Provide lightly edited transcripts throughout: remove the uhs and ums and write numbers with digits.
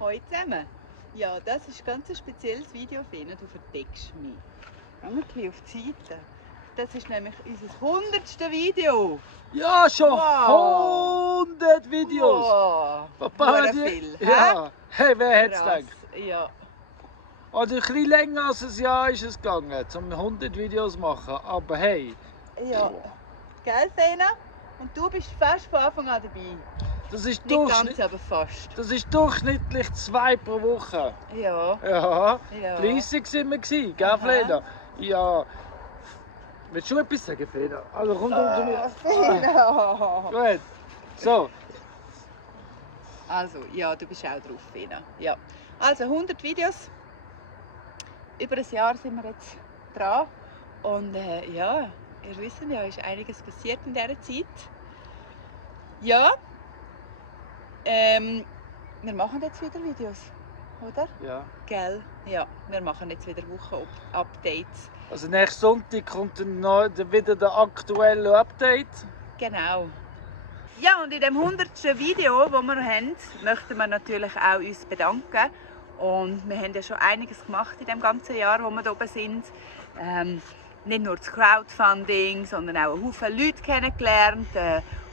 Hallo zusammen. Ja, das ist ganz ein spezielles Video, Fena. Du verdeckst mich. Geh mal ein bisschen auf die Seite. Das ist nämlich unser 100. Video. Ja, schon Wow. 100 Videos. Wow. Papa, Hure viel. ja. Hey, wer hätte es Krass. gedacht? Ja. Also ein bisschen länger als ein Jahr ist es gegangen, um 100 Videos zu machen. Aber hey, Ja. Gell, Fena? Und du bist fast von Anfang an dabei. das ist, Nicht ganz, aber fast. das ist durchschnittlich 2 pro Woche. Ja. Ja, Ja. fleissig sind wir gewesen, gell, Aha. Fleda? Ja. Willst du etwas sagen, Fleda? Also komm du zu mir. Fena. Gut. So, Also, ja, du bist auch drauf, Fena. Ja. Also, 100 Videos. Über ein Jahr sind wir jetzt dran. Und ja, ihr wisst ja, ist einiges passiert in dieser Zeit. Ja, wir machen jetzt wieder Videos, oder? ja. Gell? Ja, wir machen jetzt wieder Wochen-Updates. Also nächsten Sonntag kommt dann wieder der aktuelle Update. Genau. Ja, und in dem 100. Video, das wir haben, möchten wir natürlich auch uns bedanken. Und wir haben ja schon einiges gemacht in dem ganzen Jahr, wo wir hier oben sind. Nicht nur das Crowdfunding, sondern auch einen Haufen Leute kennengelernt,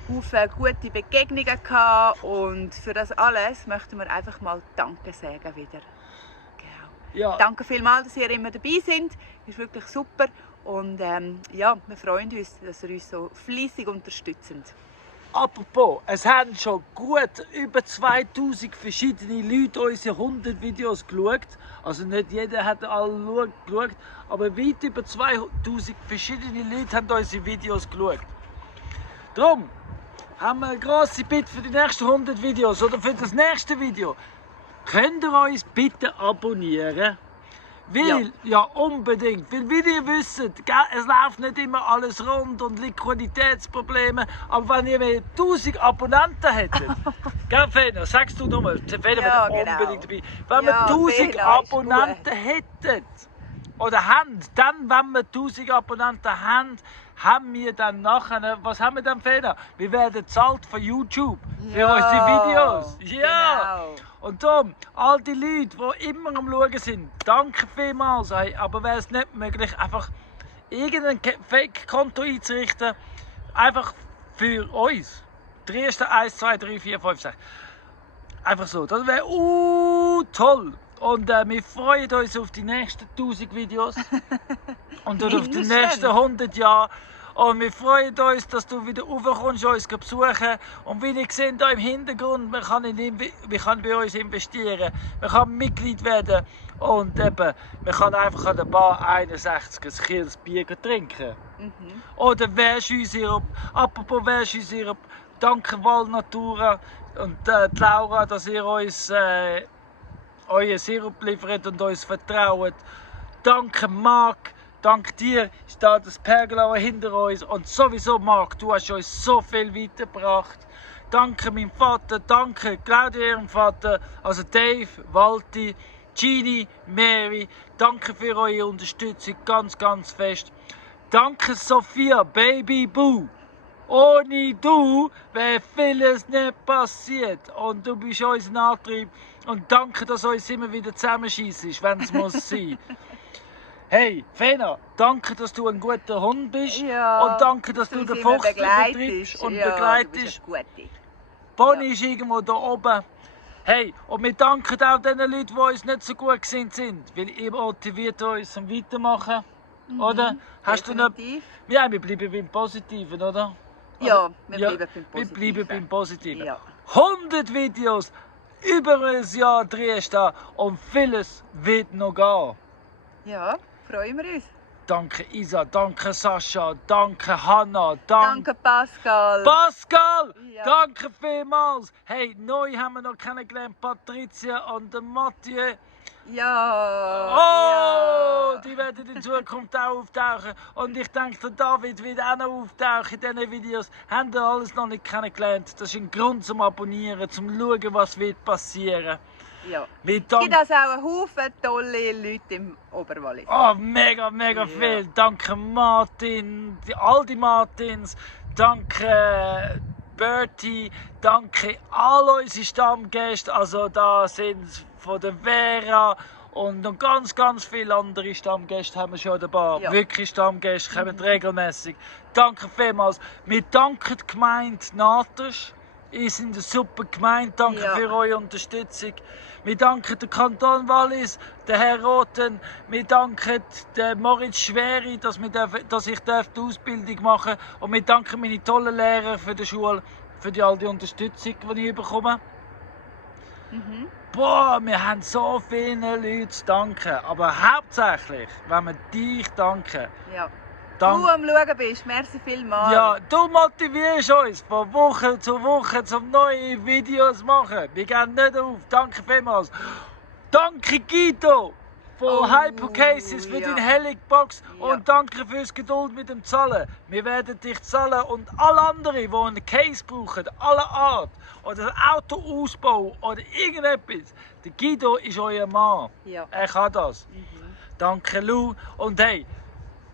Haufen gute Begegnungen gehabt. Und für das alles möchten wir einfach mal Danke sagen wieder. Genau. Ja. Danke vielmals, dass ihr immer dabei seid. Ist wirklich super. Und ja, wir freuen uns, dass ihr uns so fleissig unterstützt. Apropos, es haben schon gut über 2000 verschiedene Leute unsere 100 Videos geschaut. Also nicht jeder hat alle geschaut, aber weit über 2000 verschiedene Leute haben unsere Videos geschaut. Darum haben wir eine grosse Bitte für die nächsten 100 Videos oder für das nächste Video. Könnt ihr uns bitte abonnieren? Weil, ja unbedingt, weil wie ihr wisst, es läuft nicht immer alles rund und Liquiditätsprobleme, aber wenn ihr 1000 Abonnenten hättet, gell Fena, sagst du nochmal, Fena Ja, wird genau. unbedingt dabei, wenn wir Ja, 1000 Fena ist Abonnenten hätten, oder haben, dann wenn wir 1000 Abonnenten haben wir dann nachher, was haben wir dann Fena? Wir werden bezahlt von YouTube für Ja, unsere Videos. Ja! genau. Und darum, all die Leute, die immer am Schauen sind, danke vielmals. Aber wäre es nicht möglich, einfach irgendein Fake-Konto einzurichten, einfach für uns. Die ersten 1, 2, 3, 4, 5, 6. Einfach so, das wäre toll. Und wir freuen uns auf die nächsten 1000 Videos und dann auf die Mindestens. nächsten 100 Jahre. Und wir freuen uns, dass du wieder raufkommst, uns besuchen. Und wie ihr seht hier im Hintergrund, man kann bei uns investieren, man kann Mitglied werden und eben, man kann einfach an der Bar 61 ein Kils Bier trinken. Mhm. Oder Verschü-Sirup. Apropos Verschü-Sirup, danke Val Natura und die Laura, dass ihr uns euren Sirup liefert und uns vertraut. Danke Marc. Dank dir ist da das Pergola hinter uns und sowieso Marc, du hast uns so viel weitergebracht. Danke meinem Vater, danke Claudia, ihrem Vater, also Dave, Walti, Gini, Mary, danke für eure Unterstützung ganz, ganz fest. Danke Sophia, Baby Boo. Ohne du wäre vieles nicht passiert und du bist unser Antrieb und danke, dass uns immer wieder zusammenschießt, wenn es muss sein. Hey, Fena, danke, dass du ein guter Hund bist Ja, und danke, dass du den Fuchs betreibst und begleitest. Bonnie ist irgendwo da oben. Hey, und wir danken auch den Leuten, die uns nicht so gut gesinnt sind, weil ihr motiviert uns zum Weitermachen, oder? Hast du noch? Ja, wir bleiben beim Positiven, oder? Ja, wir bleiben beim Wir Positiven. bleiben beim Positiven. Ja. 100 Videos, über ein Jahr drehst du und vieles wird noch gehen. Ja, freuen wir uns. Danke Isa, danke Sascha, danke Hanna, Danke Pascal. Pascal! Ja. Danke vielmals! Hey, neu haben wir noch kennengelernt, Patricia und Mathieu. Ja. Oh, ja. die werden in Zukunft auch auftauchen. Und ich denke, der David wird auch noch auftauchen in diesen Videos. Haben ihr alles noch nicht kennengelernt? Das ist ein Grund zum Abonnieren, zum Schauen, was wird passieren. Ja. Wir Es gibt also auch einen Haufen tolle Leute im Oberwallis. Oh, mega, mega Ja. viel. Danke Martin, all die Martins. Danke Bertie, danke all unsere Stammgäste, also da sind von der Vera und noch ganz viele andere Stammgäste haben wir schon dabei. Ja. Wirklich Stammgäste, kommen regelmäßig. Danke vielmals. Wir danken die Gemeinde Natas. Ihr seid eine super Gemeinde. Danke Ja. für eure Unterstützung. Wir danken den Kanton Wallis, den Herr Roten. Wir danken den Moritz Schweri, dass ich die Ausbildung machen darf. Und wir danken meine tollen Lehrer für die Schule, für all die Unterstützung, die ich bekomme. Boah, wir haben so vielen Leuten zu danken. Aber hauptsächlich, wenn wir dich danken. Ja. Dank- Du am Schauen bist, merci vielmals. Ja, du motivierst uns von Woche zu Woche, um neue Videos zu machen. Wir gehen nicht auf. Danke vielmals. Danke Guido von Hypocases für ja. deine Helligbox Ja. und danke fürs Geduld mit dem Zahlen. Wir werden dich zahlen und alle anderen, die einen Case brauchen, aller Art, oder einen Autoausbau oder irgendetwas. Der Guido ist euer Mann. Ja. Er kann das. Danke Lou und hey.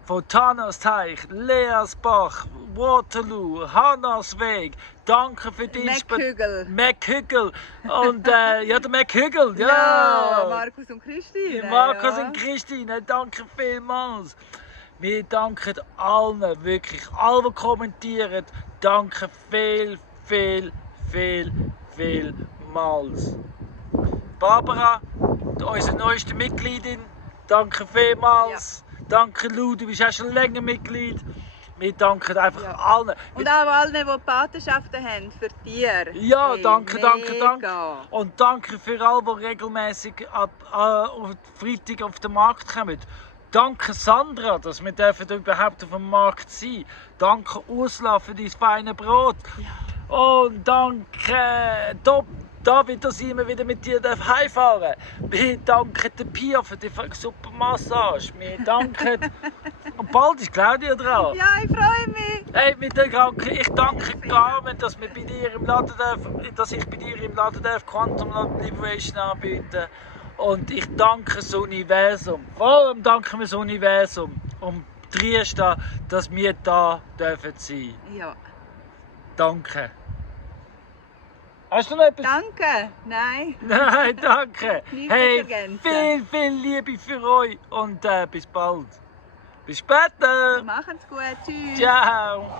Von Thanersteich, Leersbach, Waterloo, Hannersweg. Danke für die Meckhügel. Meckhügel. Und ja, der Meckhügel, ja. Ja, Markus und Christine. Markus ja. und Christine, danke vielmals. Wir danken allen, wirklich, allen, die kommentieren. Danke vielmals. Barbara, unsere neueste Mitgliedin, danke vielmals. Danke Lou, du bist auch schon länger Mitglied. Wir danken einfach Ja. allen. Und auch allen, die Patenschaften haben für Tiere. Ja, Hey, danke. mega. Und danke für alle, die regelmäßig auf Freitag auf den Markt kommen. Danke Sandra, dass wir überhaupt auf dem Markt sein dürfen. Danke Ursula für dein feine Brot. Und danke David, dass ich immer wieder mit dir heimfahren darf. Wir danken der Pia für die super Massage. Wir danken... Und bald ist Claudia dran. Ja, ich freue mich. Hey, ich danke Carmen, dass ich bei dir im Laden darf Quantum Liberation anbieten. Und ich danke das Universum. Vor allem danken wir das Universum um Triesta, dass wir da dürfen sein. Ja. Danke. Hast du noch etwas? Danke. Nein. Nein, danke. Nichts Hey, ergänzen. viel Liebe für euch und bis bald. Bis später. Machen's gut. Tschüss. Ciao.